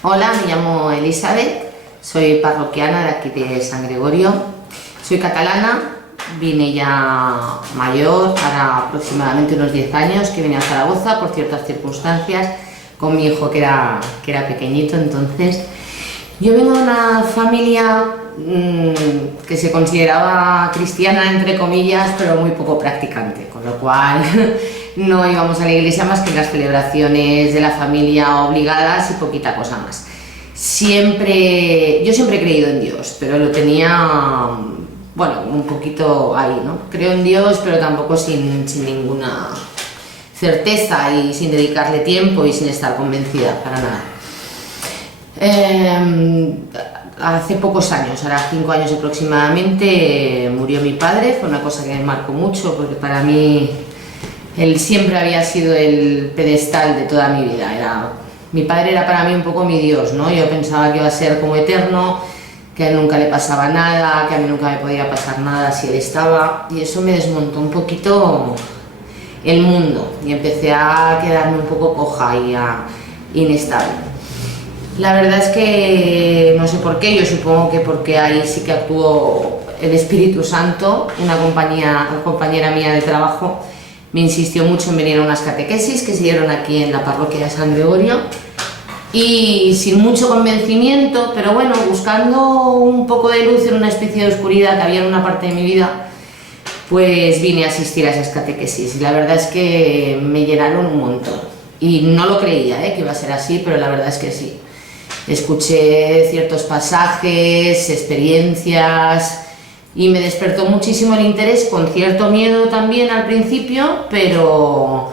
Hola, me llamo Elizabeth, soy parroquiana de aquí de San Gregorio. Soy catalana, vine ya mayor, ahora aproximadamente unos 10 años, que vine a Zaragoza por ciertas circunstancias, con mi hijo que era pequeñito. Entonces, yo vengo de una familia que se consideraba cristiana, entre comillas, pero muy poco practicante, con lo cual no íbamos a la iglesia más que en las celebraciones de la familia obligadas y poquita cosa más. Yo siempre he creído en Dios, pero lo tenía, bueno, un poquito ahí, ¿no? Creo en Dios, pero tampoco sin ninguna certeza y sin dedicarle tiempo y sin estar convencida para nada. Hace pocos años, ahora 5 años aproximadamente, murió mi padre. Fue una cosa que me marcó mucho porque para mí él siempre había sido el pedestal de toda mi vida. Mi padre era para mí un poco mi Dios, ¿no? Yo pensaba que iba a ser como eterno, que a él nunca le pasaba nada, que a mí nunca me podía pasar nada si él estaba, y eso me desmontó un poquito el mundo y empecé a quedarme un poco coja y inestable. La verdad es que no sé por qué, yo supongo que porque ahí sí que actuó el Espíritu Santo. Una compañera mía de trabajo me insistió mucho en venir a unas catequesis que se dieron aquí en la parroquia de San Gregorio, y sin mucho convencimiento, pero bueno, buscando un poco de luz en una especie de oscuridad que había en una parte de mi vida, pues vine a asistir a esas catequesis, y la verdad es que me llenaron un montón. Y no lo creía, que iba a ser así, pero la verdad es que sí. Escuché ciertos pasajes, experiencias, y me despertó muchísimo el interés, con cierto miedo también al principio, pero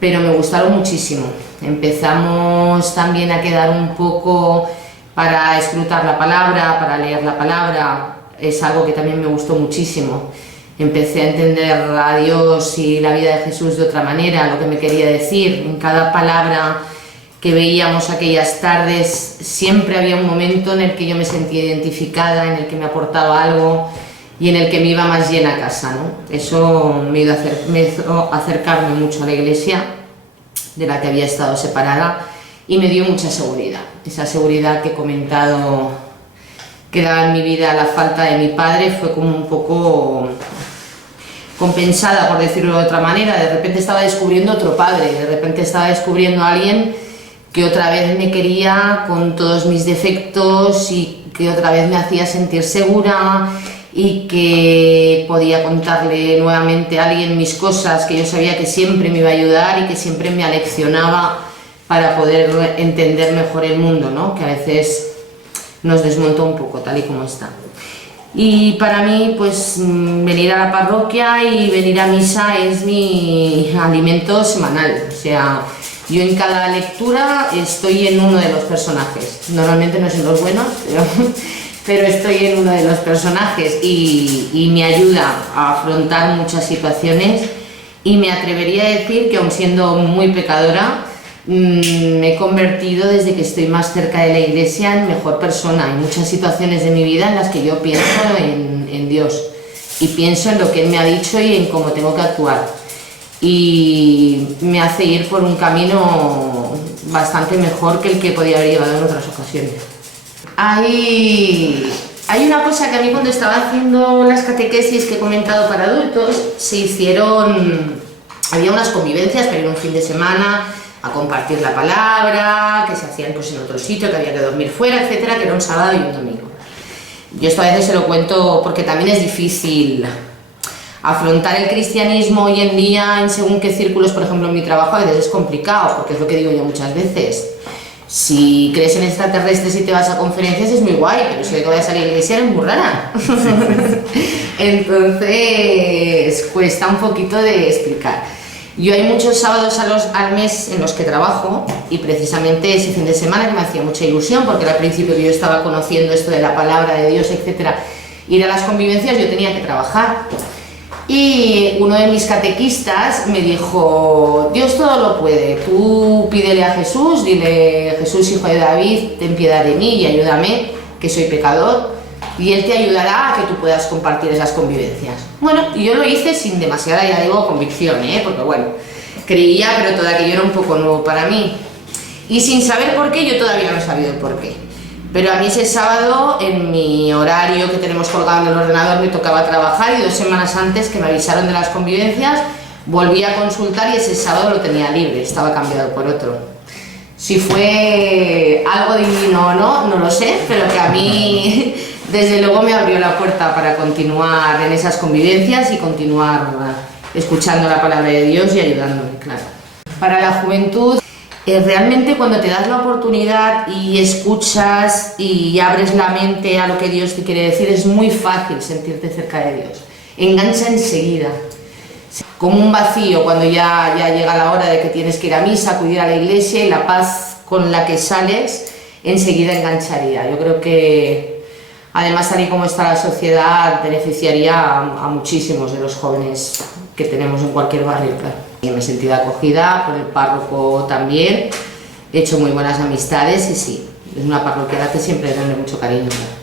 me gustaron muchísimo. Empezamos también a quedar un poco para escrutar la palabra, para leer la palabra. Es algo que también me gustó muchísimo. Empecé a entender a Dios y la vida de Jesús de otra manera, lo que me quería decir. En cada palabra que veíamos aquellas tardes siempre había un momento en el que yo me sentía identificada, en el que me aportaba algo y en el que me iba más llena a casa, ¿no? Eso me hizo acercarme mucho a la iglesia, de la que había estado separada, y me dio mucha seguridad. Esa seguridad que he comentado que daba en mi vida la falta de mi padre fue como un poco compensada, por decirlo de otra manera. De repente estaba descubriendo otro padre, de repente estaba descubriendo a alguien que otra vez me quería con todos mis defectos y que otra vez me hacía sentir segura, y que podía contarle nuevamente a alguien mis cosas, que yo sabía que siempre me iba a ayudar y que siempre me aleccionaba para poder entender mejor el mundo, ¿no? Que a veces nos desmontó un poco tal y como está. Y para mí, pues venir a la parroquia y venir a misa es mi alimento semanal. O sea, yo en cada lectura estoy en uno de los personajes. Normalmente no son los buenos, pero estoy en uno de los personajes, y me ayuda a afrontar muchas situaciones, y me atrevería a decir que, aun siendo muy pecadora, me he convertido, desde que estoy más cerca de la iglesia, en mejor persona. Hay muchas situaciones de mi vida en las que yo pienso en Dios y pienso en lo que Él me ha dicho y en cómo tengo que actuar, y me hace ir por un camino bastante mejor que el que podía haber llevado en otras ocasiones. Hay una cosa que a mí, cuando estaba haciendo las catequesis que he comentado para adultos, había unas convivencias para ir un fin de semana a compartir la palabra, que se hacían pues en otro sitio, que había que dormir fuera, etcétera, que era un sábado y un domingo. Yo esto a veces se lo cuento porque también es difícil afrontar el cristianismo hoy en día en según qué círculos. Por ejemplo, en mi trabajo a veces es complicado, porque es lo que digo yo muchas veces. Si crees en extraterrestres y te vas a conferencias es muy guay, pero si te vayas a la iglesia eres muy rara. Entonces cuesta un poquito de explicar. Yo hay muchos sábados al mes en los que trabajo, y precisamente ese fin de semana, que me hacía mucha ilusión, porque al principio que yo estaba conociendo esto de la palabra de Dios, etcétera, ir a las convivencias, yo tenía que trabajar. Y uno de mis catequistas me dijo: Dios todo lo puede, tú pídele a Jesús, dile: Jesús, hijo de David, ten piedad de mí y ayúdame, que soy pecador, y Él te ayudará a que tú puedas compartir esas convivencias. Bueno, y yo lo hice sin demasiada, ya digo, convicción, porque bueno, creía, pero todo aquello era un poco nuevo para mí. Y sin saber por qué, yo todavía no he sabido el por qué. Pero a mí ese sábado, en mi horario que tenemos colgado en el ordenador, me tocaba trabajar y 2 semanas antes que me avisaron de las convivencias, volví a consultar y ese sábado lo tenía libre, estaba cambiado por otro. Si fue algo divino o no, no lo sé, pero que a mí desde luego me abrió la puerta para continuar en esas convivencias y continuar escuchando la palabra de Dios y ayudándome, claro. Para la juventud, realmente cuando te das la oportunidad y escuchas y abres la mente a lo que Dios te quiere decir, es muy fácil sentirte cerca de Dios. Engancha enseguida. Como un vacío cuando ya llega la hora de que tienes que ir a misa, acudir a la iglesia, y la paz con la que sales enseguida engancharía. Yo creo que además, tal y como está la sociedad, beneficiaría a muchísimos de los jóvenes que tenemos en cualquier barrio, claro. Y me he sentido acogida por el párroco también, he hecho muy buenas amistades y sí, es una parroquia a la que siempre le doy mucho cariño, claro.